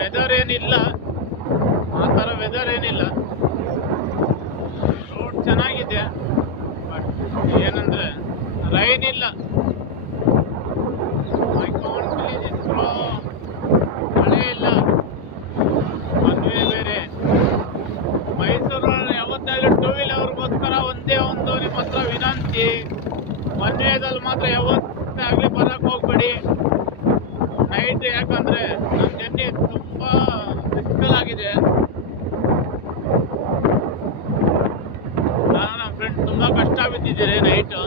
Weather ಏನಿಲ್ಲ, ಆ ಥರ ವೆದರ್ ಏನಿಲ್ಲ. ರೋಡ್ ಚೆನ್ನಾಗಿದೆ, ಬಟ್ ಏನಂದರೆ ರೈನ್ ಇಲ್ಲ. I can't believe this bro. ಮಳೆ ಇಲ್ಲ, ಒನ್ ವೇ ಬೇರೆ. ಮೈಸೂರಲ್ಲಿ ಯಾವತ್ತಾದ್ರೂ ಟೂ ವೀಲರ್ಗೋಸ್ಕರ ಒಂದೇ ಒಂದು ನಿಮ್ಮ ಹತ್ರ ವಿನಂತಿ, ಒನ್ ವೇದಲ್ಲಿ ಮಾತ್ರ ಯಾವತ್ತಾಗಲಿ ಬರೋಕ್ಕೆ ಹೋಗ್ಬೇಡಿ ನೈಟ್. ಯಾಕಂದರೆ ನಮ್ಮ ಜರ್ನಿ ತುಂಬ ಡಿಫಿಕಲ್ ಆಗಿದೆ. ನಾನು ನಮ್ಮ ಫ್ರೆಂಡ್ ತುಂಬ ಕಷ್ಟ ಬಿದ್ದಿದ್ದೀರಿ ನೈಟು.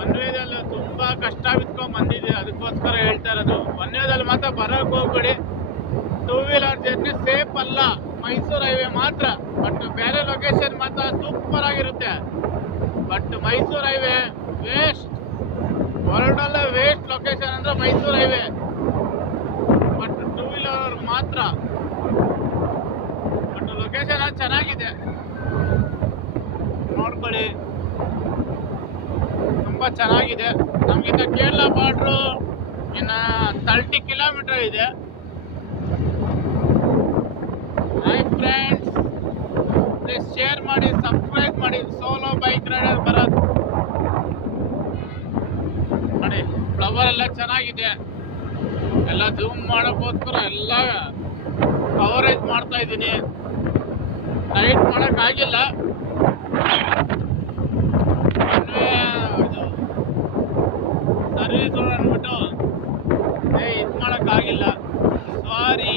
ಒನ್ ವೇದಲ್ಲಿ ತುಂಬ ಕಷ್ಟ ಬಿತ್ಕೊಂಡು ಬಂದಿದ್ದೀರಿ, ಅದಕ್ಕೋಸ್ಕರ ಹೇಳ್ತಾ ಇರೋದು. ಒನ್ ವೇದಲ್ಲಿ ಮಾತ್ರ ಬರೋಕ್ಕೆ ಹೋಗ್ಬೇಡಿ. ಟೂ ವೀಲರ್ ಜರ್ನಿ ಸೇಫ್ ಅಲ್ಲ, ಮೈಸೂರು ಹೈವೇ ಮಾತ್ರ. ಬಟ್ ಬೇರೆ ಲೊಕೇಶನ್ ಮಾತ್ರ ಸೂಪರ್ ಆಗಿರುತ್ತೆ. ಬಟ್ ಮೈಸೂರು ಹೈವೇ ವೇಸ್ಟ್, ವರ್ಲ್ಡಲ್ಲೇ ವೇಸ್ಟ್ ಲೊಕೇಶನ್ ಅಂದರೆ Mysuru highway. But two wheeler ಮಾತ್ರ. ಬಟ್ ಲೊಕೇಶನ್ ಅದು ಚೆನ್ನಾಗಿದೆ, ನೋಡ್ಕೊಳ್ಳಿ, ತುಂಬ ಚೆನ್ನಾಗಿದೆ. ನಮಗಿಂತ ಕೇರಳ ಬಾರ್ಡ್ರು ಇನ್ನು 30 ಕಿಲೋಮೀಟರ್ ಇದೆ. ಹಾಯ್ ಫ್ರೆಂಡ್ಸ್, ಪ್ಲೀಸ್ ಶೇರ್ ಮಾಡಿ, ಸಬ್ಸ್ಕ್ರೈಬ್ ಮಾಡಿ. ಸೋಲೋ ಬೈಕ್ ರೈಡರ್ ಬರೋದು ನೋಡಿ. ಫ್ಲವರ್ ಎಲ್ಲ ಚೆನ್ನಾಗಿದೆ, ಎಲ್ಲ ಜೂಮ್ ಮಾಡೋಕ್ಕೋಸ್ಕರ ಎಲ್ಲ ಕವರೇಜ್ ಮಾಡ್ತಾ ಇದ್ದೀನಿ. ನೈಟ್ ಮಾಡೋಕ್ಕಾಗಿಲ್ಲ, ಸರ್ವಿಸ್ ಅಂದ್ಬಿಟ್ಟು ಇದು ಮಾಡೋಕ್ಕಾಗಿಲ್ಲ, ಸಾರಿ.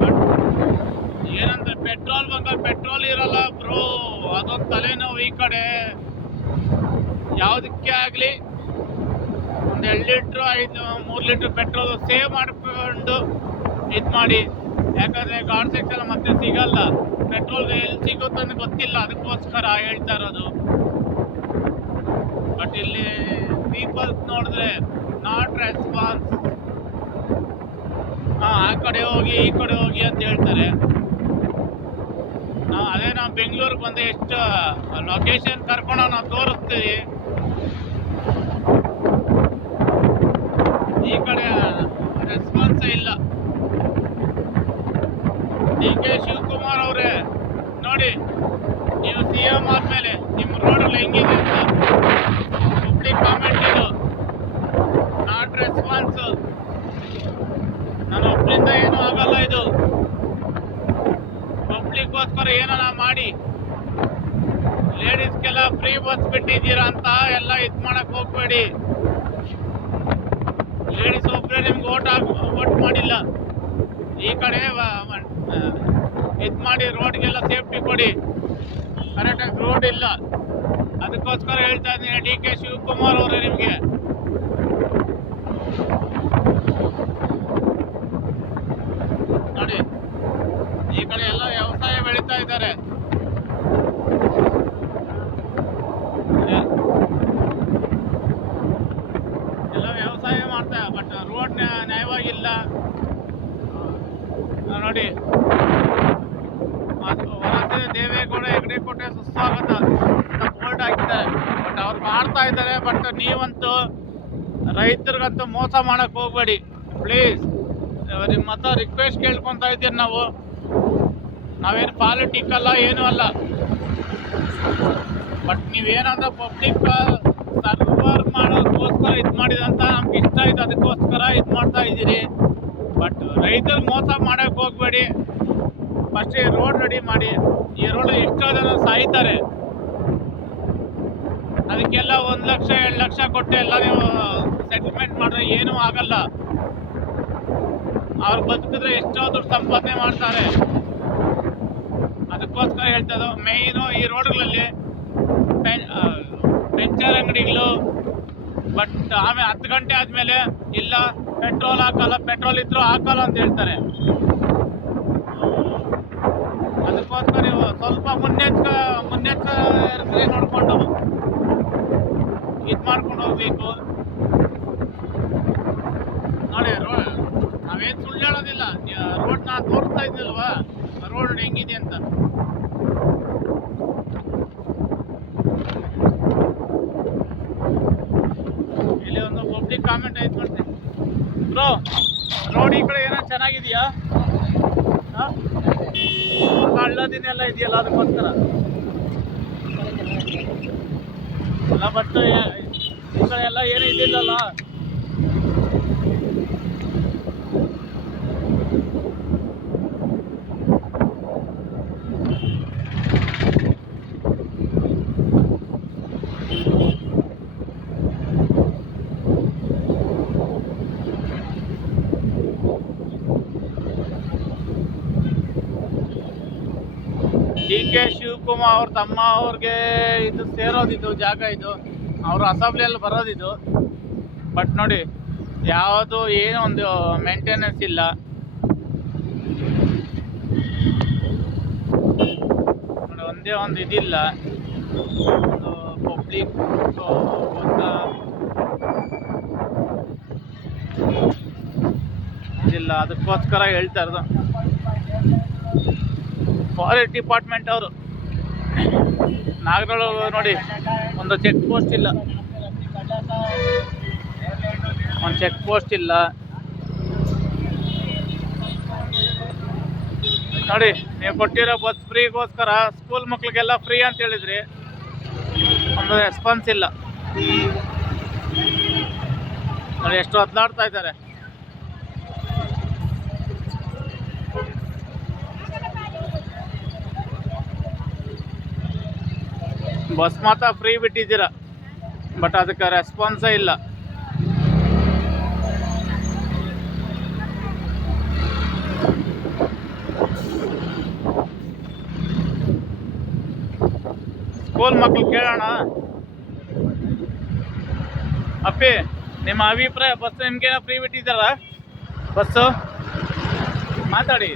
ಬಟ್ ಏನಂದ್ರೆ ಪೆಟ್ರೋಲ್ ಬಂಕಲ್ಲಿ ಪೆಟ್ರೋಲ್ ಇರಲ್ಲ ಬ್ರೋ, ಅದೊಂದು ತಲೆನೋವು. ಈ ಕಡೆ ಯಾವುದಕ್ಕೆ ಆಗಲಿ ಒಂದು 2 ಲೀಟ್ರು 3 ಲೀಟ್ರ್ ಪೆಟ್ರೋಲ್ ಸೇವ್ ಮಾಡಿಕೊಂಡು ಇದು ಮಾಡಿ. ಯಾಕಂದರೆ ಗಾಡ್ ಸೆಕ್ಷನ್ ಮತ್ತೆ ಸಿಗಲ್ಲ, ಪೆಟ್ರೋಲ್ ಎಲ್ಲಿ ಸಿಗುತ್ತಂತ ಗೊತ್ತಿಲ್ಲ, ಅದಕ್ಕೋಸ್ಕರ ಹೇಳ್ತಾ ಇರೋದು. ಬಟ್ ಇಲ್ಲಿ ಪೀಪಲ್ಸ್ ನೋಡಿದ್ರೆ ನಾಟ್ ರೆಸ್ಪಾನ್ಸ್. ಆ ಕಡೆ ಹೋಗಿ ಈ ಕಡೆ ಹೋಗಿ ಅಂತ ಹೇಳ್ತಾರೆ. ಅದೇ ನಾವು ಬೆಂಗಳೂರಿಗೆ ಬಂದು ಎಷ್ಟು ಲೊಕೇಶನ್ ಕರ್ಕೊಂಡು ನಾವು ತೋರಿಸ್ತೀವಿ, ಈ ಕಡೆ ರೆಸ್ಪಾನ್ಸೇ ಇಲ್ಲ. DK ಶಿವಕುಮಾರ್ ಅವರೇ ನೋಡಿ, ನೀವು CM ಆದಮೇಲೆ ನಿಮ್ಮ ರೋಡಲ್ಲಿ ಹೆಂಗಿದೆ ಅಂತ ಪಬ್ಲಿಕ್ ಕಾಮೆಂಟ್. ಇದು ನಾಟ್ ರೆಸ್ಪಾನ್ಸು, ನಾನು ಒಬ್ಬರಿಂದ ಏನೂ ಆಗಲ್ಲ. ಇದು ಪಬ್ಲಿಕ್ಗೋಸ್ಕರ ಏನಾರ ಮಾಡಿ. ಲೇಡೀಸ್ಗೆಲ್ಲ ಫ್ರೀ ಬಸ್ ಬಿಟ್ಟಿದ್ದೀರಾ ಅಂತ ಎಲ್ಲ ಇದು ಮಾಡಕ್ಕೆ ಹೋಗ್ಬೇಡಿ. ಲೇಡೀಸ್ ಒಬ್ಬರೇ ನಿಮ್ಗೆ ಓಟ್ ಮಾಡಿಲ್ಲ. ಈ ಕಡೆ ಇದು ಮಾಡಿ, ರೋಡ್ಗೆಲ್ಲ ಸೇಫ್ಟಿ ಕೊಡಿ. ಕರೆಕ್ಟಾಗಿ ರೋಡ್ ಇಲ್ಲ, ಅದಕ್ಕೋಸ್ಕರ ಹೇಳ್ತಾ ಇದ್ದೀನಿ. DK ಶಿವಕುಮಾರ್ ಅವರೇ ನಿಮಗೆ ನೋಡಿ, ಈ ಕಡೆ ಎಲ್ಲ ವ್ಯವಸಾಯ ಬೆಳೀತಾ ಇದ್ದಾರೆ. ಎಲ್ಲ ವ್ಯವಸಾಯ ಮಾಡ್ತಾರೆ, ಬಟ್ ರೋಡ್ ನ್ಯಾಯವಾಗಿಲ್ಲ ನೋಡಿ. ವಲಸೆ ದೇವೇಗೌಡ ಹೆಗಡೆಕೋಟೆ ಸುಸ್ವಾಗತ ಬೋರ್ಡ್ ಹಾಕಿದ್ದಾರೆ. ಬಟ್ ಅವ್ರು ಮಾಡ್ತಾ ಇದ್ದಾರೆ. ಬಟ್ ನೀವಂತೂ ರೈತರಿಗಂತೂ ಮೋಸ ಮಾಡಕ್ಕೆ ಹೋಗ್ಬೇಡಿ ಪ್ಲೀಸ್. ನಿಮ್ಮ ಹತ್ರ ರಿಕ್ವೆಸ್ಟ್ ಕೇಳ್ಕೊತಾ ಇದ್ದೀರಿ. ನಾವೇನು ಪಾಲಿಟಿಕ್ ಅಲ್ಲ, ಏನೂ ಅಲ್ಲ. ಬಟ್ ನೀವೇನಂದ್ರೆ ಪಬ್ಲಿಕ್ ಸರ್ವರ್ ಮಾಡೋದಕ್ಕೋಸ್ಕರ ಇದು ಮಾಡಿದಂತ ನಮ್ಗೆ ಇಷ್ಟ ಆಯ್ತು, ಅದಕ್ಕೋಸ್ಕರ ಇದು ಮಾಡ್ತಾ ಇದ್ದೀರಿ. ಬಟ್ ರೈತರು ಮೋಸ ಮಾಡೋಕ್ಕೆ ಹೋಗ್ಬೇಡಿ. ಫಸ್ಟ್ ಈ ರೋಡ್ ರೆಡಿ ಮಾಡಿ. ಈ ರೋಡ್ ಎಷ್ಟೋ ಜನ ಸಾಯ್ತಾರೆ, ಅದಕ್ಕೆಲ್ಲ 1 ಲಕ್ಷ 2 ಲಕ್ಷ ಕೊಟ್ಟು ಎಲ್ಲ ನೀವು ಸೆಟಲ್ಮೆಂಟ್ ಮಾಡಿದ್ರೆ ಏನೂ ಆಗಲ್ಲ. ಅವ್ರು ಬದುಕಿದ್ರೆ ಎಷ್ಟೋ ದುಡ್ಡು ಸಂಪಾದನೆ ಮಾಡ್ತಾರೆ. ಅದಕ್ಕೋಸ್ಕರ ಹೇಳ್ತದ್ದು ಮೇಯ್ನು ಈ ರೋಡ್ಗಳಲ್ಲಿ ಪಂಚರ್ ಅಂಗಡಿಗಳು. ಬಟ್ ಆಮೇಲೆ 10 ಗಂಟೆ ಆದಮೇಲೆ ಇಲ್ಲ ಪೆಟ್ರೋಲ್ ಹಾಕಲ್ಲ, ಪೆಟ್ರೋಲ್ ಇದ್ರೂ ಹಾಕಲ್ಲ ಅಂತ ಹೇಳ್ತಾರೆ. ಅದಕ್ಕೋಸ್ಕರ ನೀವು ಸ್ವಲ್ಪ ಮುನ್ನೆಚ್ಚರಿಕೆ ನೋಡಿಕೊಂಡು ಇದು ಮಾಡ್ಕೊಂಡು ಹೋಗ್ಬೇಕು ನೋಡಿ. ನಾವೇನು ಸುಳ್ಳು ಹೇಳೋದಿಲ್ಲ, ರೋಡ್ ನಾ ತೋರಿಸ್ತಾ ಇದ್ದಿಲ್ವಾ ರೋಡ್ ಹೆಂಗಿದೆ ಅಂತ. ಇಲ್ಲಿ ಒಂದು ಪಬ್ಲಿಕ್ ಕಾಮೆಂಟ್ ಆಯ್ತು ಮಾಡ್ತೀನಿ ಬ್ರೋ. ರೋಡ್ ಈ ಕಡೆ ಏನೋ ಚೆನ್ನಾಗಿದೆಯಾ? ಹಳ್ಳದಿನೆಲ್ಲ ಇದೆಯಲ್ಲ ಅದಕ್ಕೋಸ್ಕರ ಅಲ್ಲ. ಬಟ್ ಈ ಕಡೆ ಎಲ್ಲ ಏನು ಇದಿಲ್ಲಲ್ಲ. ಡಿ ಕೆ ಶಿವಕುಮಾರ್ ಅವ್ರ ತಮ್ಮ ಅವ್ರಿಗೆ ಇದು ಸೇರೋದಿದು ಜಾಗ, ಇದು ಅವರು ಅಸೆಂಬ್ಲಿಯಲ್ಲಿ ಬರೋದಿದು. ಬಟ್ ನೋಡಿ ಯಾವುದು ಏನೋ ಒಂದು ಮೇಂಟೆನೆನ್ಸ್ ಇಲ್ಲ. ನೋಡಿ ಒಂದೇ ಒಂದು ಇದಿಲ್ಲ, ಒಂದು ಪಬ್ಲಿಕ್ ಇದಿಲ್ಲ. ಅದಕ್ಕೋಸ್ಕರ ಹೇಳ್ತಾ ಇರೋದು. ಫಾರೆಸ್ಟ್ ಡಿಪಾರ್ಟ್ಮೆಂಟ್ ಅವರು ನಾಗರಹೊಳೆ ನೋಡಿ ಒಂದು ಚೆಕ್ ಪೋಸ್ಟ್ ಇಲ್ಲ, ಒಂದು ಚೆಕ್ ಪೋಸ್ಟ್ ಇಲ್ಲ ನೋಡಿ. ನೀವು ಕೊಟ್ಟಿರೋ ಬಸ್ ಫ್ರೀಗೋಸ್ಕರ ಸ್ಕೂಲ್ ಮಕ್ಳಿಗೆಲ್ಲ ಫ್ರೀ ಅಂತ ಹೇಳಿದ್ರಿ, ಒಂದು ರೆಸ್ಪಾನ್ಸ್ ಇಲ್ಲ ನೋಡಿ. ಎಷ್ಟು ಒದ್ದಾಡ್ತಾ ಇದ್ದಾರೆ. ಬಸ್ ಮಾತ್ರ ಫ್ರೀ ಬಿಟ್ಟಿದ್ದೀರ, ಬಟ್ ಅದಕ್ಕೆ ರೆಸ್ಪಾನ್ಸೇ ಇಲ್ಲ. ಸ್ಕೂಲ್ ಮಕ್ಳು ಕೇಳೋಣ. ಅಪ್ಪಿ, ನಿಮ್ಮ ಅಭಿಪ್ರಾಯ, ಬಸ್ ನಿಮ್ಗೇನೋ ಫ್ರೀ ಬಿಟ್ಟಿದ್ದಾರ ಬಸ್ಸು? ಮಾತಾಡಿ,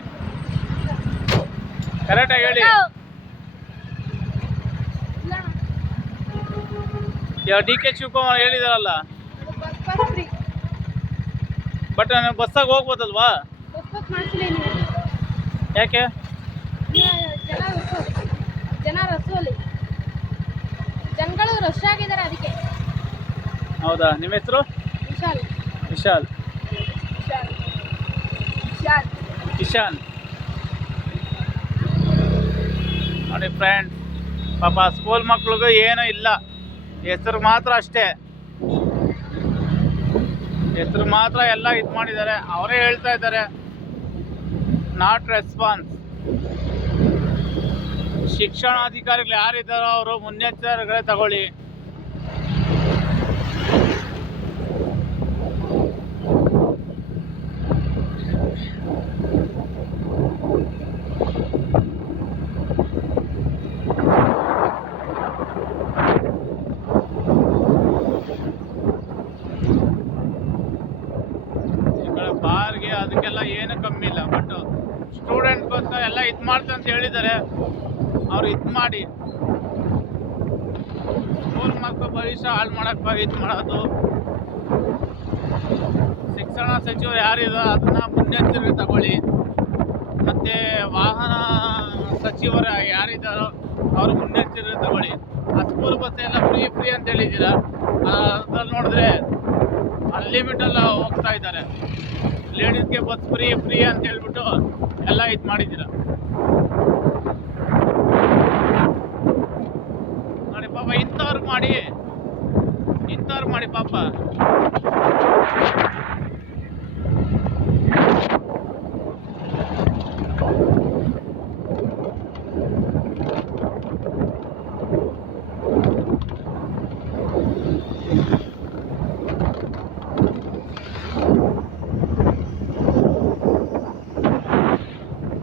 ಕರೆಕ್ಟಾಗಿ ಹೇಳಿ. ಡಿ ಕೆ ಶಿವಕುಮಾರ್ ಹೇಳಿದಾರಲ್ಲ, ಬಟ್ ನಾನು ಬಸ್ಸಾಗ ಹೋಗ್ಬೋದಲ್ವಾ? ಯಾಕೆ? ಜನಗಳು ರಶ್ ಆಗಿದ್ದಾರೆ ಅದಕ್ಕೆ. ಹೌದಾ? ನಿಮ್ಮ ಹೆಸರು? ವಿಶಾಲ್. ವಿಶಾಲ್. ಕಿಶಾನ್. ನೋಡಿ ಫ್ರೆಂಡ್, ಪಾಪ ಸ್ಕೂಲ್ ಮಕ್ಳಿಗೂ ಏನೂ ಇಲ್ಲ, ಹೆಸರು ಮಾತ್ರ ಅಷ್ಟೇ. ಹೆಸರು ಮಾತ್ರ ಎಲ್ಲ ಇದು ಮಾಡಿದ್ದಾರೆ. ಅವರೇ ಹೇಳ್ತಾ ಇದ್ದಾರೆ ನಾಟ್ ರೆಸ್ಪಾನ್ಸ್. ಶಿಕ್ಷಣಾಧಿಕಾರಿಗಳು ಯಾರಿದ್ದಾರೋ ಅವರು ಮುನ್ನೆಚ್ಚರಿಕೆ ತಗೊಳ್ಳಿ. ಬಾರ್ಗೆ ಅದಕ್ಕೆಲ್ಲ ಏನು ಕಮ್ಮಿ ಇಲ್ಲ, ಬಟ್ ಸ್ಟೂಡೆಂಟ್ಗೋಸ್ಕರ ಎಲ್ಲ ಇದು ಮಾಡ್ತಾರೆ ಅಂತ ಹೇಳಿದ್ದಾರೆ. ಅವ್ರು ಇದು ಮಾಡಿ ಸ್ಕೂಲ್ ಮಕ್ಕಳು ಭವಿಷ್ಯ ಹಾಳು ಮಾಡಕ್ಕೆ ಇದು ಮಾಡೋದು. ಶಿಕ್ಷಣ ಸಚಿವರು ಯಾರಿದಾರೋ ಅದನ್ನ ಮುನ್ನೆಚ್ಚರಿಕೆ ತಗೊಳ್ಳಿ. ಮತ್ತು ವಾಹನ ಸಚಿವರು ಯಾರಿದ್ದಾರೋ ಅವರು ಮುನ್ನೆಚ್ಚರಿಕೆ ತಗೊಳ್ಳಿ. ಆ ಸ್ಕೂಲ್ ಬಸ್ ಎಲ್ಲ ಫ್ರೀ ಅಂತ ಹೇಳಿದ್ದೀರಾ, ಅದ್ರಲ್ಲಿ ನೋಡಿದ್ರೆ ಅನ್ಲಿಮಿಟೆಲ್ಲ ಹೋಗ್ತಾ ಇದ್ದಾರೆ. ಲೇಡೀಸ್ಗೆ ಬಸ್ ಫ್ರೀ ಅಂತ ಹೇಳ್ಬಿಟ್ಟು ಎಲ್ಲ ಇದು ಮಾಡಿದ್ದೀರ ನೋಡಿ. ಪಾಪ ಇಂಥವ್ರು ಮಾಡಿ ಪಾಪ.